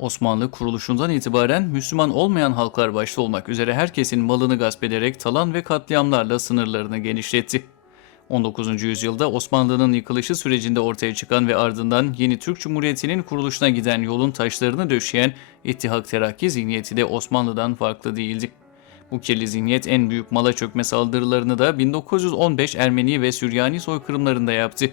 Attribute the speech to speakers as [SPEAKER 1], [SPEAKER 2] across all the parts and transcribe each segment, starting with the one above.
[SPEAKER 1] Osmanlı kuruluşundan itibaren Müslüman olmayan halklar başta olmak üzere herkesin malını gasp ederek talan ve katliamlarla sınırlarını genişletti. 19. yüzyılda Osmanlı'nın yıkılışı sürecinde ortaya çıkan ve ardından yeni Türk Cumhuriyeti'nin kuruluşuna giden yolun taşlarını döşeyen İttihat Terakki zihniyeti de Osmanlı'dan farklı değildi. Bu kirli zihniyet en büyük mala çökme saldırılarını da 1915 Ermeni ve Süryani soykırımlarında yaptı.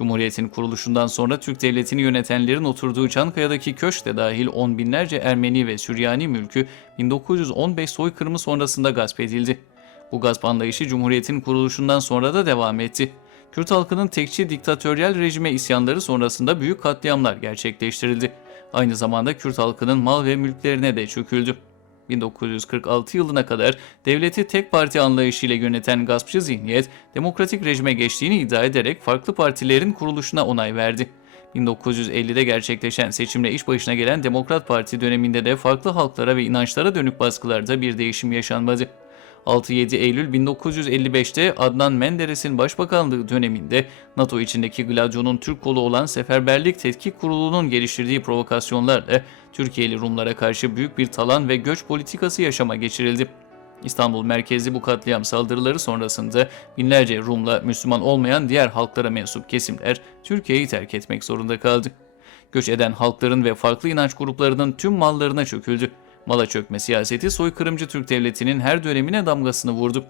[SPEAKER 1] Cumhuriyetin kuruluşundan sonra Türk devletini yönetenlerin oturduğu Çankaya'daki köşk de dahil on binlerce Ermeni ve Süryani mülkü 1915 soykırımı sonrasında gasp edildi. Bu gasp anlayışı Cumhuriyetin kuruluşundan sonra da devam etti. Kürt halkının tekçi diktatöryel rejime isyanları sonrasında büyük katliamlar gerçekleştirildi. Aynı zamanda Kürt halkının mal ve mülklerine de çöküldü. 1946 yılına kadar devleti tek parti anlayışıyla yöneten gaspçı zihniyet, demokratik rejime geçtiğini iddia ederek farklı partilerin kuruluşuna onay verdi. 1950'de gerçekleşen seçimle iş başına gelen Demokrat Parti döneminde de farklı halklara ve inançlara dönük baskılarda bir değişim yaşanmadı. 6-7 Eylül 1955'te Adnan Menderes'in başbakanlığı döneminde NATO içindeki Gladyo'nun Türk kolu olan Seferberlik Tetkik Kurulu'nun geliştirdiği provokasyonlarla Türkiye'li Rumlara karşı büyük bir talan ve göç politikası yaşama geçirildi. İstanbul merkezli bu katliam saldırıları sonrasında binlerce Rumla Müslüman olmayan diğer halklara mensup kesimler Türkiye'yi terk etmek zorunda kaldı. Göç eden halkların ve farklı inanç gruplarının tüm mallarına çöküldü. Mala çökme siyaseti soykırımcı Türk devletinin her dönemine damgasını vurdu.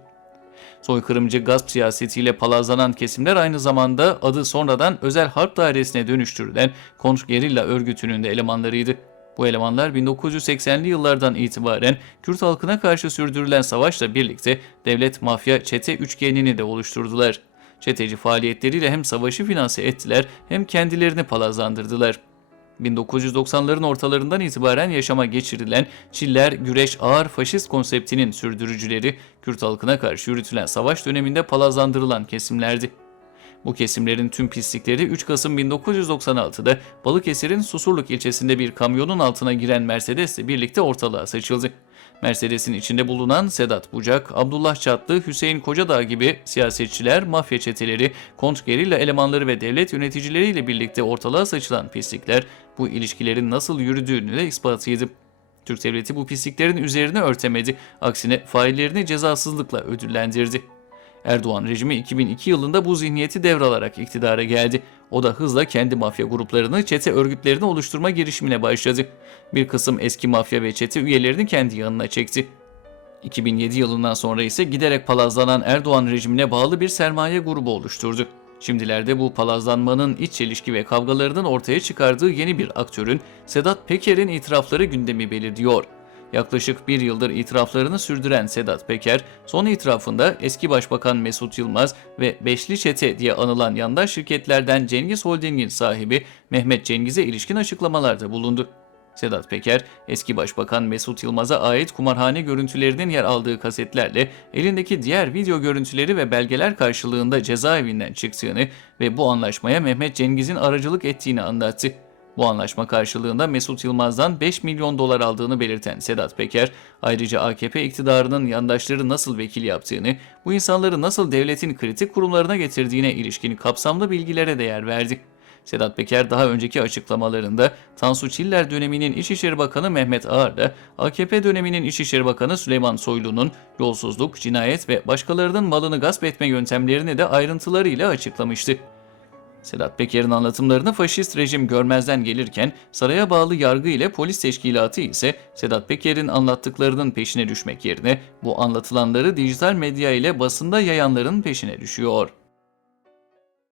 [SPEAKER 1] Soykırımcı gasp siyasetiyle palazlanan kesimler aynı zamanda adı sonradan özel harp dairesine dönüştürülen kontrgerilla örgütünün de elemanlarıydı. Bu elemanlar 1980'li yıllardan itibaren Kürt halkına karşı sürdürülen savaşla birlikte devlet mafya çete üçgenini de oluşturdular. Çeteci faaliyetleriyle hem savaşı finanse ettiler hem kendilerini palazlandırdılar. 1990'ların ortalarından itibaren yaşama geçirilen Çiller Güreş Ağır Faşist konseptinin sürdürücüleri Kürt halkına karşı yürütülen savaş döneminde palazlandırılan kesimlerdi. Bu kesimlerin tüm pislikleri 3 Kasım 1996'da Balıkesir'in Susurluk ilçesinde bir kamyonun altına giren Mercedes'le birlikte ortalığa saçıldı. Mercedes'in içinde bulunan Sedat Bucak, Abdullah Çatlı, Hüseyin Kocadağ gibi siyasetçiler, mafya çeteleri, kontrgerilla elemanları ve devlet yöneticileriyle birlikte ortalığa saçılan pislikler bu ilişkilerin nasıl yürüdüğünü de ispatıydı. Türk devleti bu pisliklerin üzerine örtemedi, aksine faillerini cezasızlıkla ödüllendirdi. Erdoğan rejimi 2002 yılında bu zihniyeti devralarak iktidara geldi. O da hızla kendi mafya gruplarını, çete örgütlerini oluşturma girişimine başladı. Bir kısım eski mafya ve çete üyelerini kendi yanına çekti. 2007 yılından sonra ise giderek palazlanan Erdoğan rejimine bağlı bir sermaye grubu oluşturdu. Şimdilerde bu palazlanmanın iç çelişki ve kavgalarının ortaya çıkardığı yeni bir aktörün Sedat Peker'in itirafları gündemi belirliyor. Yaklaşık bir yıldır itiraflarını sürdüren Sedat Peker, son itirafında eski Başbakan Mesut Yılmaz ve Beşli Çete diye anılan yandaş şirketlerden Cengiz Holding'in sahibi Mehmet Cengiz'e ilişkin açıklamalarda bulundu. Sedat Peker, eski Başbakan Mesut Yılmaz'a ait kumarhane görüntülerinin yer aldığı kasetlerle elindeki diğer video görüntüleri ve belgeler karşılığında cezaevinden çıktığını ve bu anlaşmaya Mehmet Cengiz'in aracılık ettiğini anlattı. Bu anlaşma karşılığında Mesut Yılmaz'dan 5 milyon dolar aldığını belirten Sedat Peker, ayrıca AKP iktidarının yandaşları nasıl vekil yaptığını, bu insanları nasıl devletin kritik kurumlarına getirdiğine ilişkin kapsamlı bilgilere değer verdi. Sedat Peker daha önceki açıklamalarında Tansu Çiller döneminin İçişleri Bakanı Mehmet Ağar da AKP döneminin İçişleri Bakanı Süleyman Soylu'nun yolsuzluk, cinayet ve başkalarının malını gasp etme yöntemlerini de ayrıntılarıyla açıklamıştı. Sedat Peker'in anlatımlarını faşist rejim görmezden gelirken saraya bağlı yargı ile polis teşkilatı ise Sedat Peker'in anlattıklarının peşine düşmek yerine bu anlatılanları dijital medya ile basında yayanların peşine düşüyor.